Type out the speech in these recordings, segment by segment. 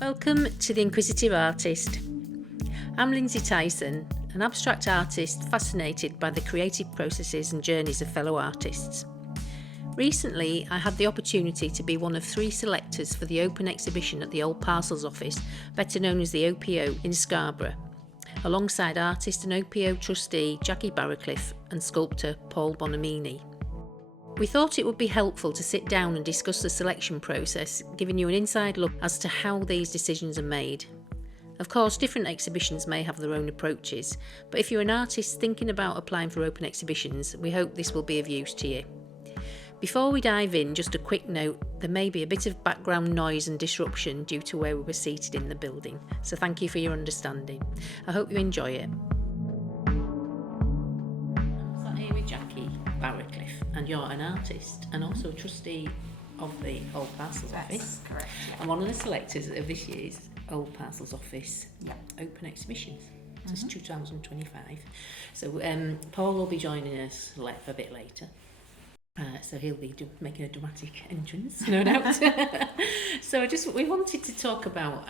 Welcome to the Inquisitive Artist. I'm Lindsay Tyson, an abstract artist fascinated by the creative processes and journeys of fellow artists. Recently, I had the opportunity to be one of 3 selectors for the open exhibition at the Old Parcels Office, better known as the OPO, in Scarborough, alongside artist and OPO trustee Jacqui Barrowcliffe and sculptor Paul Bonomini. We thought it would be helpful to sit down and discuss the selection process, giving you an inside look as to how these decisions are made. Of course, different exhibitions may have their own approaches, but if you're an artist thinking about applying for open exhibitions, we hope this will be of use to you. Before we dive in, just a quick note, there may be a bit of background noise and disruption due to where we were seated in the building, so thank you for your understanding. I hope you enjoy it. I'm sat here with Jacqui Barrowcliffe, and you're an artist and also a trustee of the Old Parcels Office. That's correct. Yeah. And one of the selectors of this year's Old Parcels Office open exhibitions. So it's 2025. So Paul will be joining us a bit later. So he'll be making a dramatic entrance, no doubt. So we wanted to talk about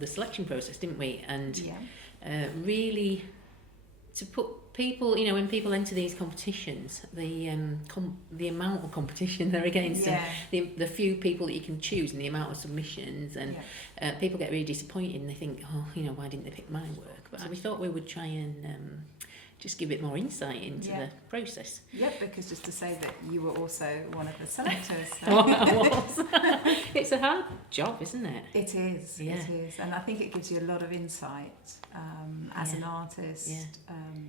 the selection process, didn't we? And really to put people, when people enter these competitions, the amount of competition they're against, and the few people that you can choose, and the amount of submissions, and people get really disappointed and they think, why didn't they pick my work? But we thought we would try and just give it more insight into the process. Yep, because just to say that you were also one of the selectors. So. I was. It's a hard job, isn't it? It is, it is. And I think it gives you a lot of insight as an artist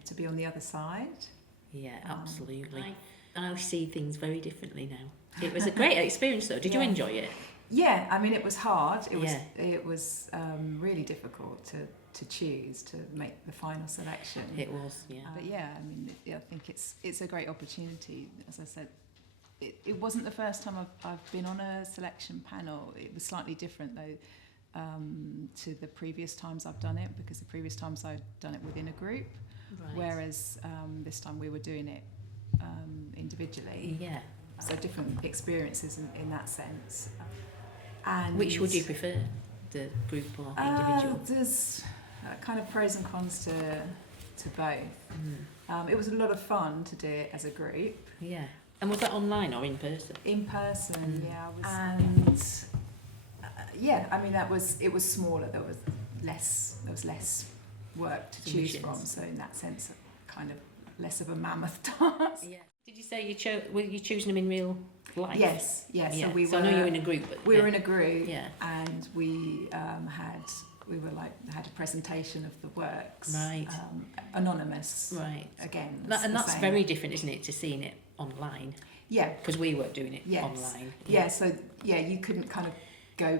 to be on the other side. Yeah, absolutely. I see things very differently now. It was a great experience though. Did you enjoy it? Yeah, I mean it was hard. It was really difficult to choose to make the final selection. It was, yeah. But I think it's a great opportunity. As I said, it wasn't the first time I've been on a selection panel. It was slightly different though to the previous times I've done it, because the previous times I'd done it within a group, whereas this time we were doing it individually. Yeah. So different experiences in that sense. And which would you prefer, the group or individual? There's kind of pros and cons to both. It was a lot of fun to do it as a group. Yeah. And was that online or in person? In person, yeah. It was smaller. There was less work to choose from. So in that sense, kind of less of a mammoth task. Yeah. Did you say were you choosing them in real life? Yes. Yeah. So I know you were in a group. But we were in a group. Yeah. And we had a presentation of the works. Right. Anonymous. Right. Again. That's very different, isn't it, to seeing it online? Yeah. Because we were doing it online. Yeah. So you couldn't kind of go.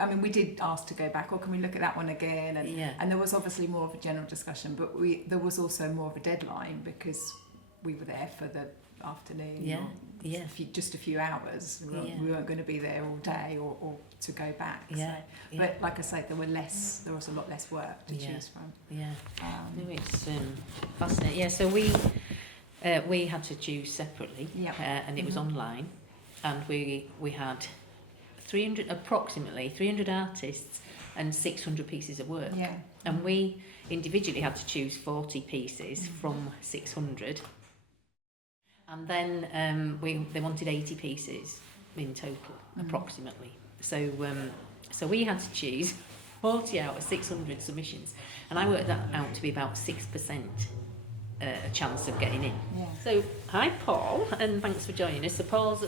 I mean, we did ask to go back, or can we look at that one again? And there was obviously more of a general discussion, but there was also more of a deadline because we were there for the afternoon. Yeah. Just a few hours. We weren't going to be there all day or to go back. Yeah. So. But like I say, there was a lot less work to choose from. Yeah. It's fascinating. Yeah. So we had to choose separately. Yeah. And it was online, and we had approximately 300 artists and 600 pieces of work. Yeah. And we individually had to choose 40 pieces from 600. And then they wanted 80 pieces in total, approximately. So we had to choose 40 out of 600 submissions, and I worked that out to be about 6% a chance of getting in. Yeah. So hi Paul, and thanks for joining us. So Paul's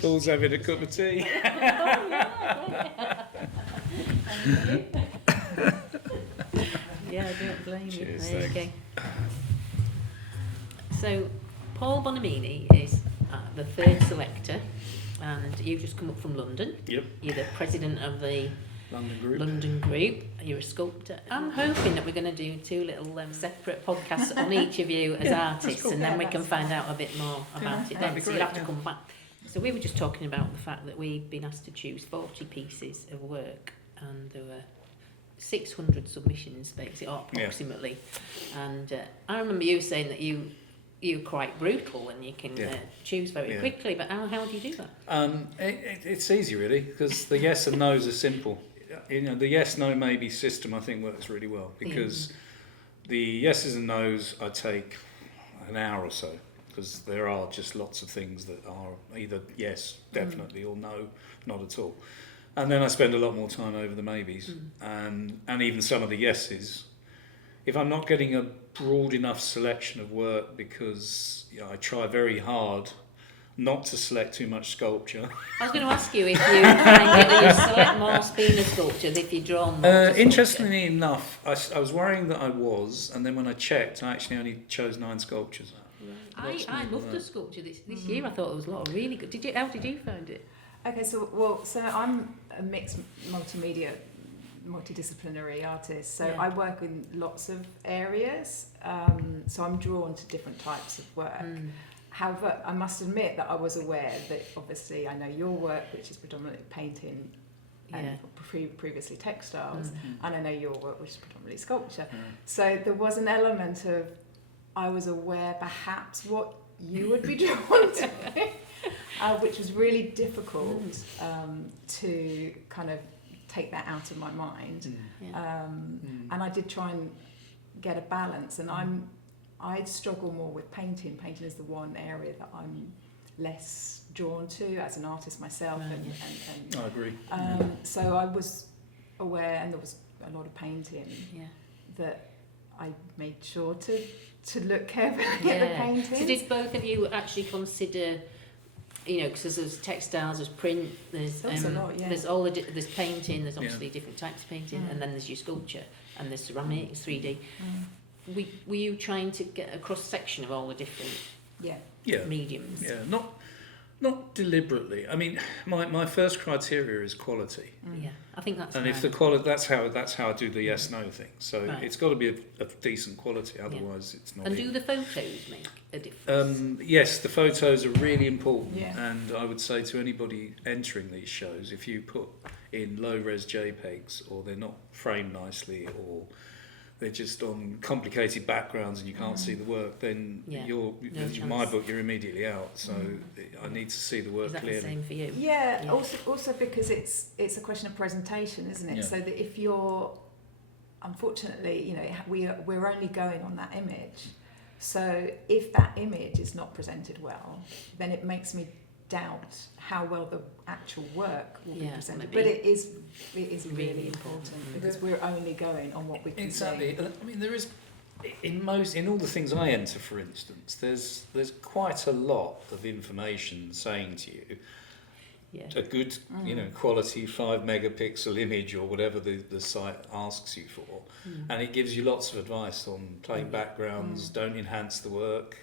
Paul's having a cup of tea. Yeah, I don't blame you. Cheers, there thanks. You go. So, Paul Bonomini is the third selector, and you've just come up from London. Yep. You're the president of the London Group. You're a sculptor. I'm hoping that we're going to do 2 little separate podcasts on each of you as artists, cool. And then we can find out a bit more about it then. So you'll have to come back. So we were just talking about the fact that we've been asked to choose 40 pieces of work, and there were 600 submissions, basically, or approximately. Yeah. And I remember you saying that you you're quite brutal and you can choose very quickly. But how do you do that? It's easy really, because the yes and no's are simple. The yes/no maybe system I think works really well, because the yeses and nos I take an hour or so, because there are just lots of things that are either yes, definitely, or no, not at all. And then I spend a lot more time over the maybes, and even some of the yeses. If I'm not getting a broad enough selection of work, because I try very hard not to select too much sculpture. I was going to ask you if you find that you select more Spina sculptures if you're drawn more to Interestingly enough, I was worrying that I was, and then when I checked, I actually only chose 9 sculptures. Right. I loved the sculpture this year. I thought it was a lot of really good. How did you find it? Okay, so I'm a mixed multidisciplinary artist, so I work in lots of areas, so I'm drawn to different types of work. However, I must admit that I was aware that obviously I know your work, which is predominantly painting and previously textiles, and I know your work, which is predominantly sculpture. So there was an element of, I was aware perhaps what you would be drawn to, which was really difficult to kind of take that out of my mind. And I did try and get a balance, and I'd struggle more with painting. Painting is the one area that I'm less drawn to as an artist myself. And I agree. So I was aware, and there was a lot of painting that I made sure to look carefully at the paintings. So did both of you actually consider, because there's textiles, there's print, there's there's all there's painting, there's obviously different types of painting, and then there's your sculpture, and there's ceramics, 3D. Were you trying to get a cross section of all the different mediums? Yeah, not deliberately. I mean, my first criteria is quality. Yeah, I think that's. And if the quality, that's how I do the yes/no thing. So it's got to be of decent quality, otherwise it's not. And do the photos make a difference? Yes, the photos are really important. And I would say to anybody entering these shows, if you put in low-res JPEGs, or they're not framed nicely, or they're just on complicated backgrounds and you can't see the work, then in my book you're immediately out. So I need to see the work clearly. Is that the same for you? Yeah. Also because it's a question of presentation, isn't it? So that if you're, unfortunately, we're only going on that image. So if that image is not presented well, then it makes me doubt how well the actual work will be presented. But it is really important, because we're only going on what we can see. Exactly. I mean, there is in all the things I enter, for instance, there's quite a lot of information saying to you a good quality 5 megapixel image or whatever the site asks you for, and it gives you lots of advice on plain backgrounds. Don't enhance the work.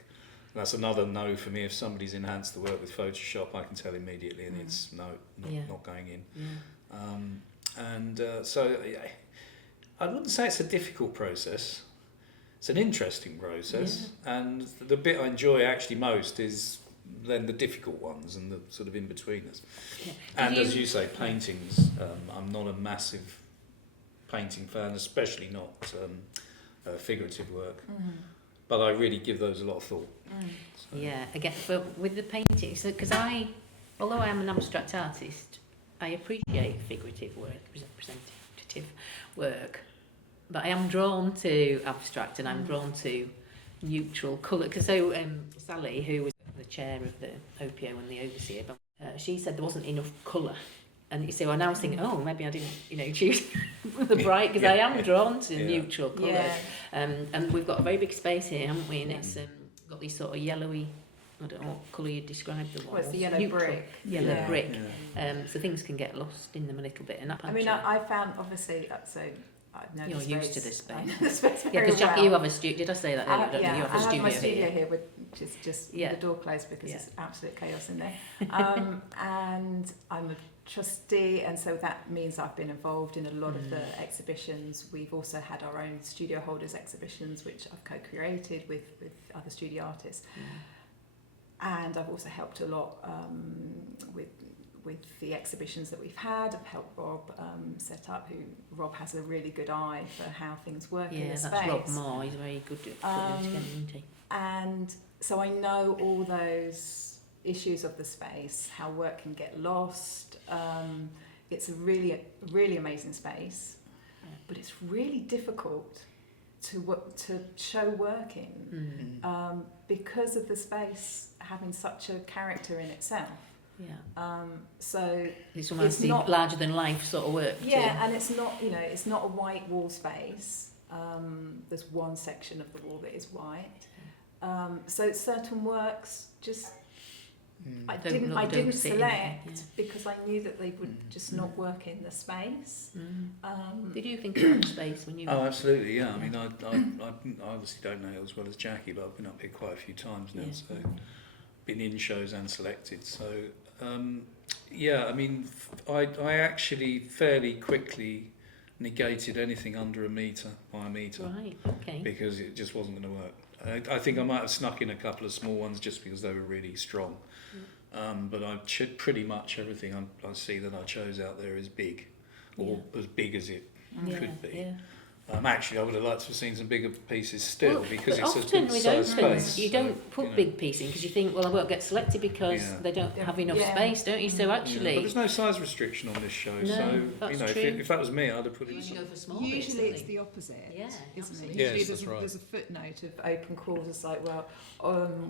That's another no for me. If somebody's enhanced the work with Photoshop, I can tell immediately, and it's not going in. So I wouldn't say it's a difficult process. It's an interesting process, and the bit I enjoy actually most is then the difficult ones and the sort of in-betweeners. And as you say, paintings, I'm not a massive painting fan, especially not figurative work. But I really give those a lot of thought. So. Yeah, again, but with the paintings, because although I am an abstract artist, I appreciate figurative work, representative work, but I am drawn to abstract, and I'm drawn to neutral colour. Because Sally, who was the chair of the OPO and the overseer, she said there wasn't enough colour. And so I now was thinking, maybe I didn't, choose the bright, because I am drawn to neutral colours. And we've got a very big space here, haven't we? And it's got these sort of yellowy, I don't know what colour you'd describe the walls. Well, it's the yellow brick. Yellow brick. So things can get lost in them a little bit. And I found, obviously, so I've known You're the space. Used to this space. I know the space very because Jacqui, well. you have a studio. Did I say that earlier? You have a studio, my studio here with just the door closed, because it's absolute chaos in there. And I'm a trustee, and so that means I've been involved in a lot of the exhibitions. We've also had our own studio holders exhibitions, which I've co-created with other studio artists. And I've also helped a lot with the exhibitions that we've had. I've helped Rob set up. Rob has a really good eye for how things work in the space. Yeah, that's Rob Moore. He's very good at putting them together, isn't he? And so I know all those issues of the space, how work can get lost. It's a really amazing space, but it's really difficult to show work in because of the space having such a character in itself. Yeah. So It's almost not larger than life sort of work. yeah, too. and it's not, you know, it's not a white wall space. There's one section of the wall that is white. So certain works just I Don't didn't sit in it, select yeah. because I knew that they would just not work in the space. Did you think about space when you? Oh, absolutely, yeah. I mean, I obviously don't know it as well as Jacqui, but I've been up here quite a few times now, Yeah. so been in shows and selected. So, yeah, I mean, I actually fairly quickly negated anything under a metre by a metre Right. Okay. because it just wasn't going to work. I think I might have snuck in a couple of small ones just because they were really strong. But pretty much everything I see that I chose out there is big, or as big as it could be. Yeah. Actually, I would have liked to have seen some bigger pieces still, Well, because but it's a often good with size opens, space. you so, don't put you know. big pieces in because you think, well, I won't get selected because Yeah. they don't have enough Yeah. space, don't you? So Yeah, actually, but there's no size restriction on this show, No, so that's you know, true. if that was me, I'd have put it. you should go for small Usually bits, it's the opposite, Yeah, isn't absolutely. it? Yes, Usually that's right. there's a footnote of open calls. It's like, well,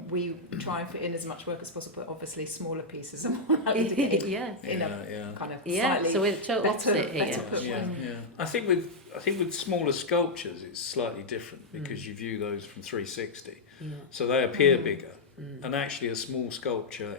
we try and fit in as much work as possible, but obviously smaller pieces are more likely to get in, yeah. in Yeah, a yeah. kind of Yeah, slightly so we're total better, opposite here. better put Yeah, one. yeah. I think with smaller sculptures, it's slightly different because you view those from 360, Yeah. so they appear bigger. And actually, a small sculpture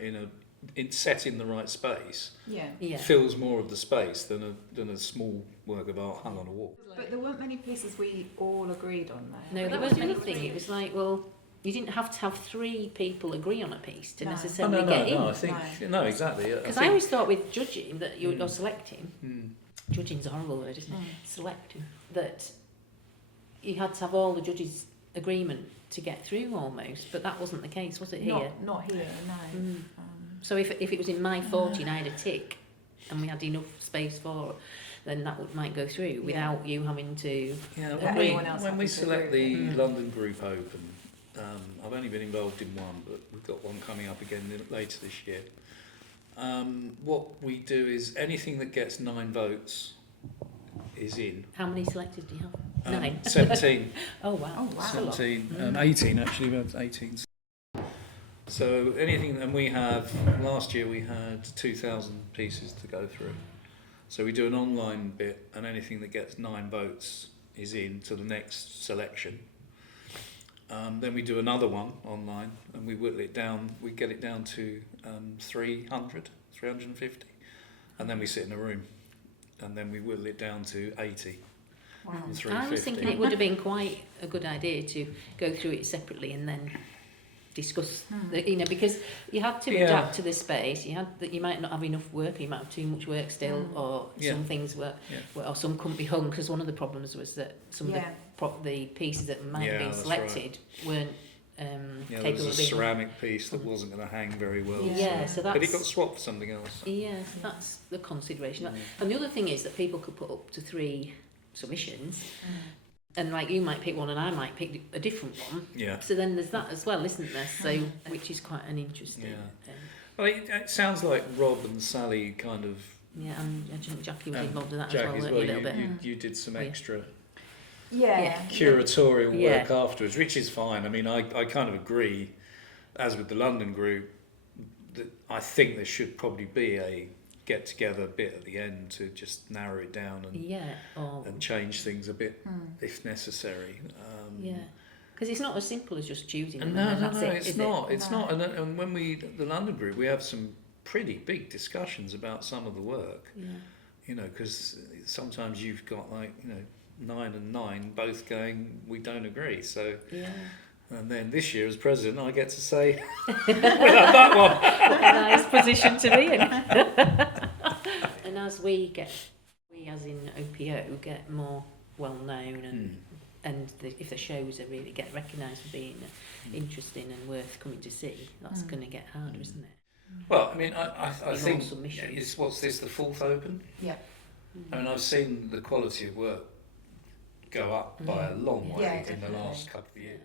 set in the right space Yeah. fills more of the space than a small work of art hung on a wall. But there weren't many pieces we all agreed on there. No, there wasn't anything. It was like, well, you didn't have to have 3 people agree on a piece to No. necessarily get in. I think no, exactly. Because I always thought with judging that you're selecting, Mm. judging's a horrible word, isn't it? Selecting, that you had to have all the judges' agreement to get through almost, but that wasn't the case, was it here? Not here, no. Mm. So if it was in my 40 and I had a tick and we had enough space for it, then that might go through without you having to... Yeah, That anyone else when we happens to select agree the with. London group open, I've only been involved in one, but we've got one coming up again later this year. What we do is anything that gets 9 votes is in. How many selectors do you have? 9? 17. Oh, wow. Oh, wow. That's a lot. 17, 18 actually, we have 18. So anything, and we have, last year we had 2,000 pieces to go through. So we do an online bit, and anything that gets 9 votes is in to the next selection. Then we do another one online, and we whittle it down, we get it down to 350, and then we sit in a room, and then we whittle it down to 80. Wow. and I was 350. thinking it would have been quite a good idea to go through it separately and then discuss, because you had to adapt to the space. You had that you might not have enough work, or you might have too much work still, or some things were, or some couldn't be hung because one of the problems was that some of the pieces that might have been that's selected weren't there was capable a of being. ceramic piece that wasn't going to hang very well. Yeah, so that's. But it got swapped for something else. Yeah, so that's the consideration. And the other thing is that people could put up to 3 submissions, and like you might pick one and I might pick a different one. Yeah. So then there's that as well, isn't there? So which is quite an interesting. Well, it sounds like Rob and Sally kind of. Yeah, and I think Jacqui was involved in that Jacqui as well, weren't you, a little bit. you did some extra Yeah. curatorial work afterwards, which is fine. I mean, I kind of agree, as with the London group, that I think there should probably be a get-together bit at the end to just narrow it down and change things a bit if necessary. Because it's not as simple as just choosing them. No, and then that's it, it's is not. it? It's not. And when the London group, we have some pretty big discussions about some of the work. Yeah. You know, because sometimes you've got 9 and 9 both going, we don't agree. So, and then this year as president, I get to say, we have that one. A nice position to be in. And as we as in OPO get more well known and if the shows are really get recognised for being interesting and worth coming to see, that's going to get harder, isn't it? Well, I mean, I think submissions. what's this, the 4th Open? Yeah. I mean, I've seen the quality of work go up by a long way in the last couple of years.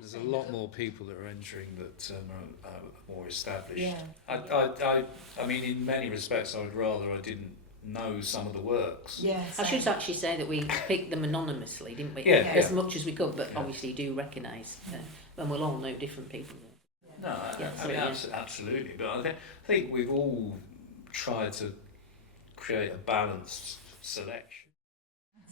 There's a lot more people that are entering that are more established. Yeah. I mean, in many respects, I would rather I didn't know some of the works. Yeah, I should actually say that we picked them anonymously, didn't we? Yeah, As yeah. much as we could, but Yeah. obviously do recognise, and we'll all know different people. No, Yeah, I mean, absolutely. But I think we've all tried to create a balanced selection.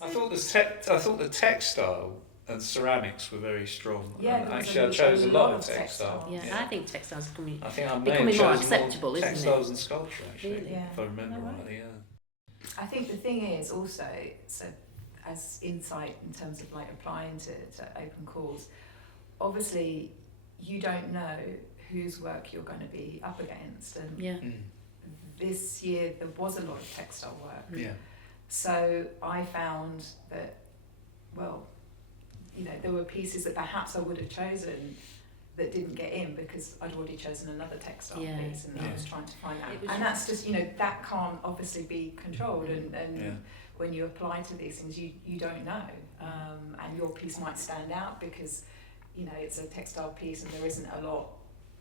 I thought the textile and ceramics were very strong. Yeah, And there was actually, I chose a lot of textile. Yeah, I think textiles are coming. I think I may becoming have more chosen acceptable, more isn't it? textiles and sculpture, actually, Really? Yeah. if I remember Oh, right. rightly. Yeah. I think the thing is also, so as insight in terms of like applying to open calls, obviously you don't know whose work you're going to be up against, and Yeah. this year there was a lot of textile work. Yeah. So I found that, well, you know, there were pieces that perhaps I would have chosen that didn't get in because I'd already chosen another textile Yeah. piece, and I Yeah. was trying to find that. It was And that's just, you know, that can't obviously be controlled, and Yeah. when you apply to these things, you don't know, and your piece might stand out because, you know, it's a textile piece and there isn't a lot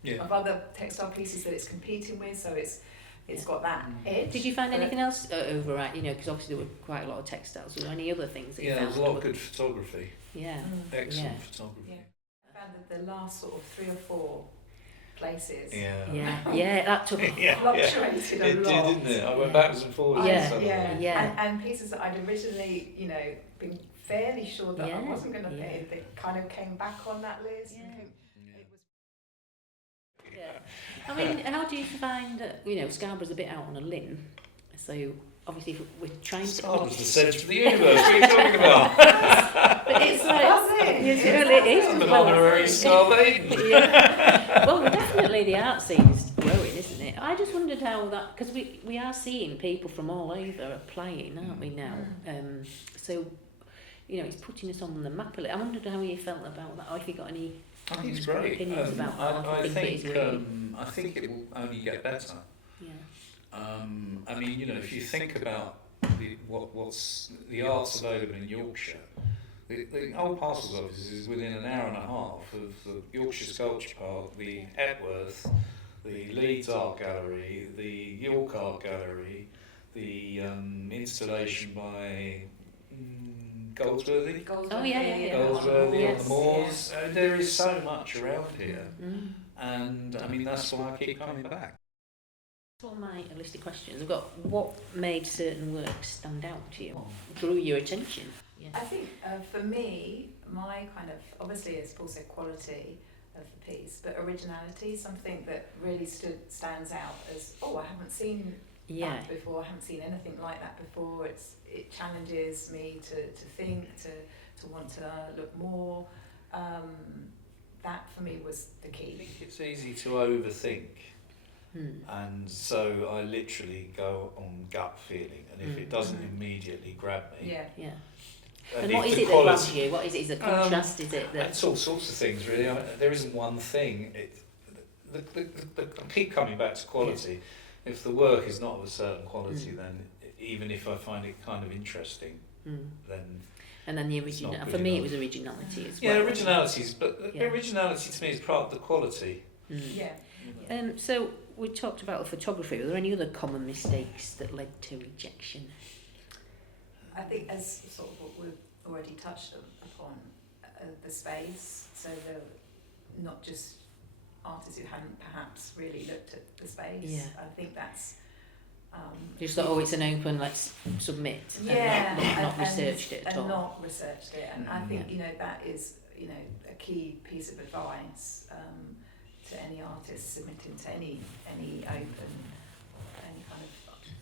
Yeah. of other textile pieces that it's competing with, so it's Yeah. got that edge. Did you find but- anything else over? You know, because obviously there were quite a lot of textiles. Were there any other things that you Yeah, there found? was a lot of good photography. Yeah. Excellent Yeah. photography. Yeah. I found that the last sort of 3 or 4 places Yeah. Yeah, that took. Yeah. fluctuated a It did, lot. didn't it? I went Yeah. backwards and forwards. Yeah. on some of them. Yeah. And pieces that I'd originally, you know, been fairly sure that I Yeah. wasn't going to Yeah. pay, they kind of came back on that list. Yeah. And it was Yeah. I mean, how do you find that, you know, Scarborough's a bit out on a limb, so obviously if we're trying to Scarborough's the centre of the universe. What are you talking about? but it's like, Does it? yes, it really is. I'm an Well, honorary Star Maiden. yeah. Well, definitely the art scene's growing, isn't it? I just wondered how that, because we are seeing people from all over applying, aren't we now? So, you know, it's putting us on the map a little. I wondered how you felt about that, or if you got any I think it's great. opinions about that, or I if you think it is think really. I think it will only get better. Yeah. I mean, you know, if you think about what's the arts available in Yorkshire, the Old Parcels Office is within an hour and a half of the Yorkshire Sculpture Park, the Epworth, the Leeds Art Gallery, the York Art Gallery, the installation by Goldsworthy. Oh, yeah. Goldsworthy on Yes, the moors. There is so much around here, Mm. and I mean that's why I keep coming back. That's all my list of questions. I've got what made certain works stand out to you, drew your attention. Yeah. I think for me, my kind of, obviously it's also quality of the piece, but originality, something that really stands out as, oh, I haven't seen that before, I haven't seen anything like that before. It challenges me to think, to want to look more. That for me was the I key. think it's easy to overthink, and so I literally go on gut feeling, and if it doesn't immediately grab me, Yeah. And what is it that grabs you? What is it? Is it a contrast? Is it that? It's all sorts of things, really. There isn't one thing. I keep coming back to quality. If the work is not of a certain quality, then even if I find it kind of interesting, then And then the It's not original. good For me, it enough. was originality as yeah, well. originalities. But Yeah. originality to me is part of the quality. Yeah. So we talked about the photography. Were there any other common mistakes that led to rejection? I think as sort of what we've already touched upon, the space, so the not just artists who hadn't perhaps really looked at the space. Yeah. I think that's Just thought, oh, it's an open, let's submit. yeah, And not researched it at and all. not researched it, and I think that is a key piece of advice to any artist submitting to any open any kind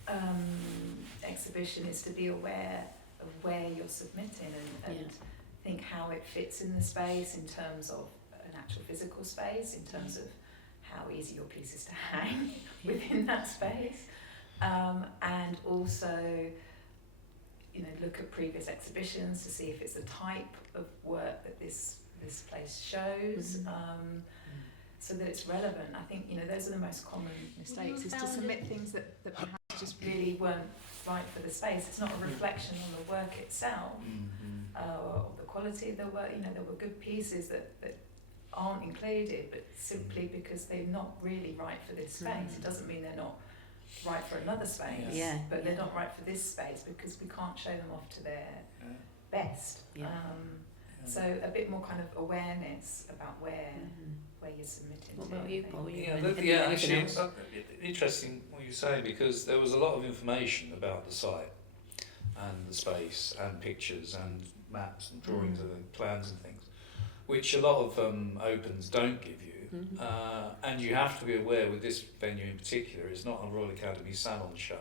of exhibition, is to be aware of where you're submitting and think how it fits in the space in terms of an actual physical space, in terms of how easy your piece is to hang within that space, and also look at previous exhibitions to see if it's the type of work that this place shows, so that it's relevant. I think those are the most common mistakes, is to submit things that perhaps just really weren't right for the space. It's not a reflection on the work itself, or the quality of the work. There were good pieces that aren't included, but simply because they're not really right for this space. It doesn't mean they're not right for another space, Yeah. but they're not right for this space because we can't show them off to their best. Yeah. So a bit more kind of awareness about where you're submitting. What to, about I you, think. Paul? Actually, it's interesting what you say, because there was a lot of information about the site and the space and pictures and maps and drawings and plans and things, which a lot of opens don't give you. And you have to be aware with this venue in particular, it's not a Royal Academy salon show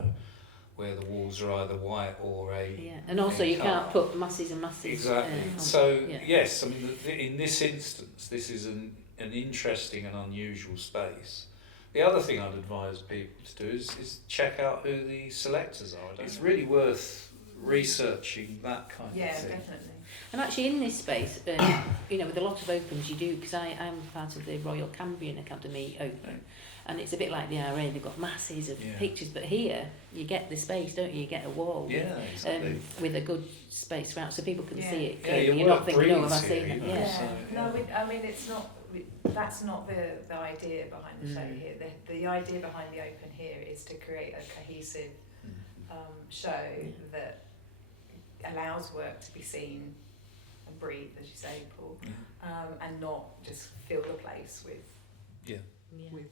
where the walls are either white or and also you colour. can't put masses and masses. Exactly. On. So yes, I mean in this instance, this is an interesting and unusual space. The other thing I'd advise people to do is check out who the selectors are. It's really worth researching that kind of thing. Yeah, definitely. And actually in this space, with a lot of opens you do, because I'm part of the Royal Cambrian Academy Open, and it's a bit like the RA, they've got masses of pictures, but here you get the space, don't you? You get a wall with a good space around, so people can see it clearly. You're not thinking, have I seen it? No, I mean, it's not, that's not the idea behind the show here. The idea behind the Open here is to create a cohesive show that allows work to be seen and breathe, as you say, Paul, and not just fill the place with work.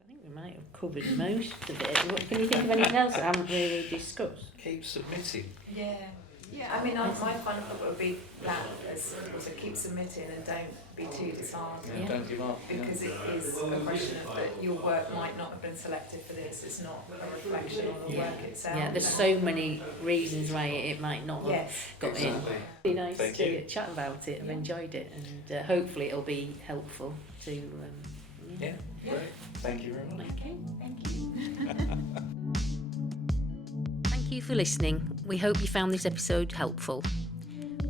I think we might have covered most of it. Can you think of anything else that I haven't really discussed? Keep submitting. Yeah. I mean, my final thought would be that to keep submitting and don't be too disheartened. Don't give up. Because it is a question of that your work might not have been selected for this. It's not a reflection on the work itself. Yeah, there's so many reasons why it might not have got in. It'd be nice to chat about it. I've enjoyed it, and hopefully it'll be helpful to. Great. Thank you very much. Okay. Thank you. Thank you for listening. We hope you found this episode helpful.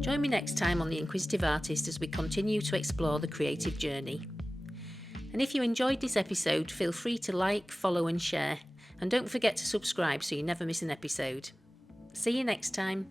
Join me next time on The Inquisitive Artist as we continue to explore the creative journey. And if you enjoyed this episode, feel free to like, follow and share. And don't forget to subscribe so you never miss an episode. See you next time.